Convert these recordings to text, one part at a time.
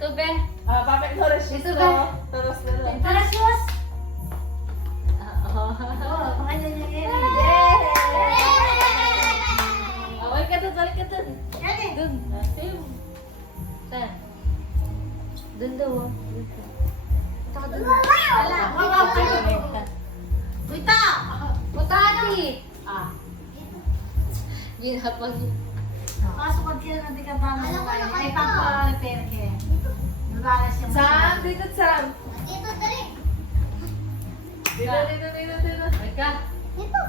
Dito, be. Bakit oras shoes Dito to? ba? Taras na lang. Tara, sus! Oo. Baka yan yung yan. Balik ka dun, balik ka dun. Yan eh. Dun. Ayun. Saan? Dun daw, oh. Dito. Ito ka dun. Wala. Wawaw kayo. Wita! Putati! Ah. Ginapag. Pasok ka kaya natin ka ba? Ay, pang-repair ka. Nagalas yung... Sam, dito Sam. Dito, dali. Dito. Balik ka. Dito.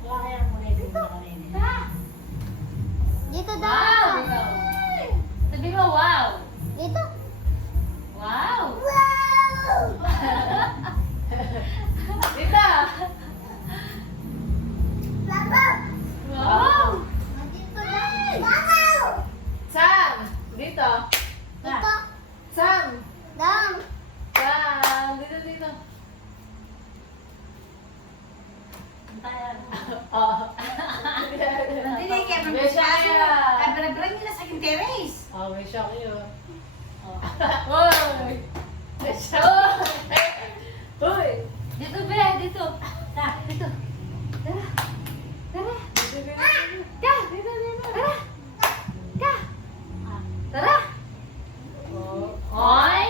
Wala kayang muli dito kanina. Dito Wow! daw. Ikaw. Sabi mo, wow! Dito. Wow! Wow! Dito. Papa. Wow! Dito lang. Wow! Sam, dito. Dito. Sam. Dam. Sam, dito. Oh. Hindi, kaya May siya kaya. Ay, bala-bala nyo na sa akin terrace. Oh, may siya kayo. Hoy! May siya. Hoy. Dito, be! Dito! Ta. Dito! Tara! Tara! Dito. Ka! Dito! Tara! Ka! Tara! Oh. Oy!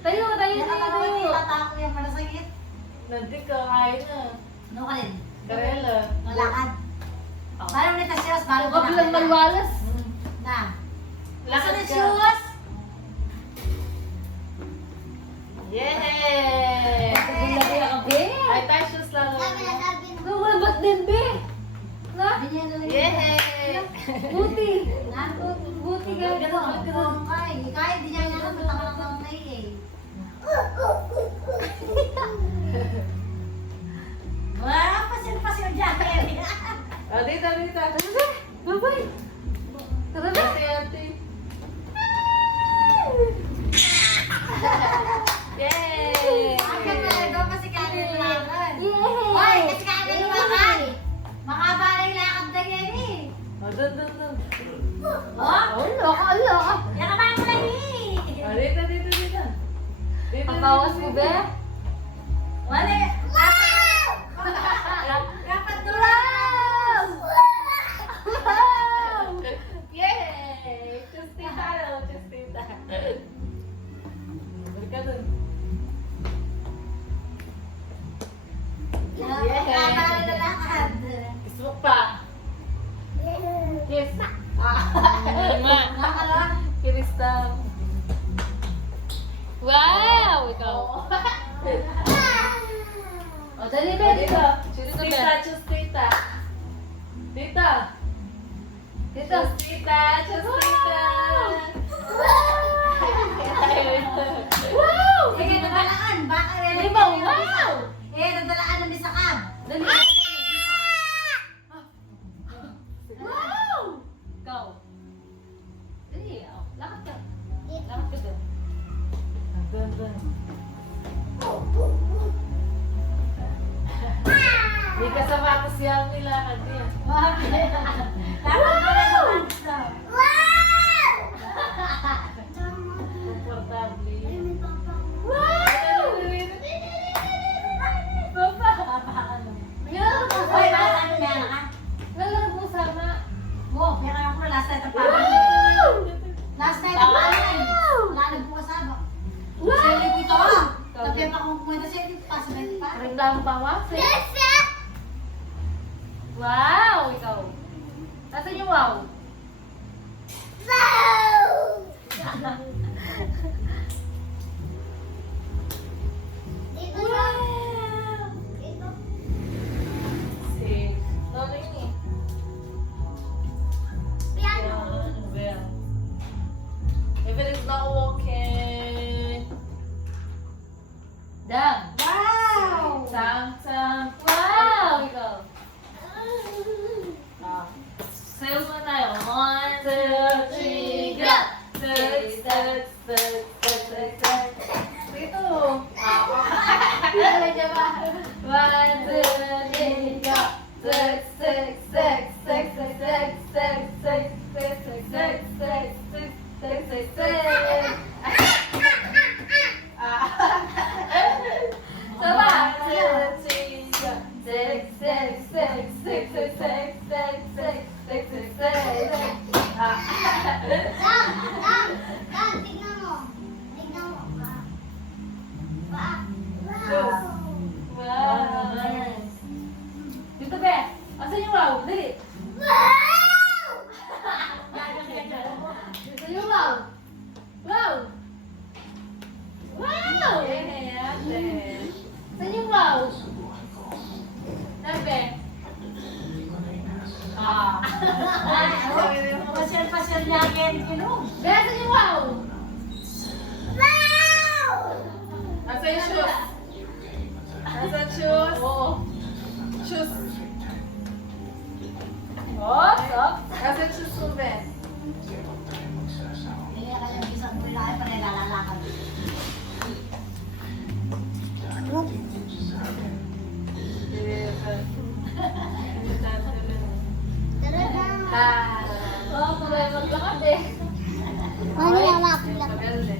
Tayo! Tayo! Tatako yung malasakit. Nandik ka, kain na. Ano ka rin? Karela. Malakad. Parang ulit ang shoes, bago Huwag lang malwalas! Na. Lakad Lakad ka. shoes! Yay! Bumili ako, be! Ay, tayo shoes lang. Sabi na sabi na. Wala ba't din, be? Na? Hindi niya nalang Yay! Buti! Na? Buti ka! Oo, kaya. Kaya, hindi niya alam. Punta ka lang ng nai eh. Wala, pasin dyan. Oh, dito. Tara, be! Bye-bye! Tara, be! Ate. Yay! Aga na, doon pa si Karen lakad. Yay! Hoy, kasi Karen lakad. Makaba na yung lakad na yan eh. Oh, dun. Oh, Ala ka! Ala ka! yakabahan mo lang eh. Oh, dito. Dito. Ang bawas mo, be? Wala. Dapat doon. Wow! Yay! Chustita. Balik ka dun. Makaba na lakad. Ismok pa. Kiss. Nakala. Kiristam. Wow! Ikaw. O, dali, be! Dito! Dito, be! Chustita. Dito. Dito! Chustita. Wow! Sige, nadalaan. Baka rin. Lima, wow! Nadalaan ng bisakab. Dali! Wow! Ikaw. Dali, oh. Lakad ka. Lakad ka doon. Dun. Hindi ka sapatos yan nila. Kanya. Lakad mo na sa pants Wow! Komportable. Wow! Papa! Yan! Hoy, bakit ano niya ka? Lalag mo sama. Mo, may kaya ko last night ang parang. Wow! Last night ang parang. Lalag mo kasama. Wow! Sili ko ito. Tapi pa kung pumunta siya, hindi pa sa pa. Ring lang pa, wafe. Yes, sir. Wow! Ikaw. Nasaan yung wow? Wow! Dito lang. Dito. Si Lolo yun eh. Piano. Well, if it is not walking, Dang! Wow! Sam. Wow! Ikaw. Sayo muna tayo. 1, 2, 3, go! Dito. Ano dyan ba? 1, 2, 3, go! Sex. jacket. Kilong. Beso niyo, wow! Wow! Nasa yung shoes. Nasa shoes. Oo. Shoes. Oh, stop. Nasa shoes mo, Ben. Kaya kaya isang bulan ay panay lalakad. Tara na. Oo, pala maglakad eh. Ano yung laki? Maganda.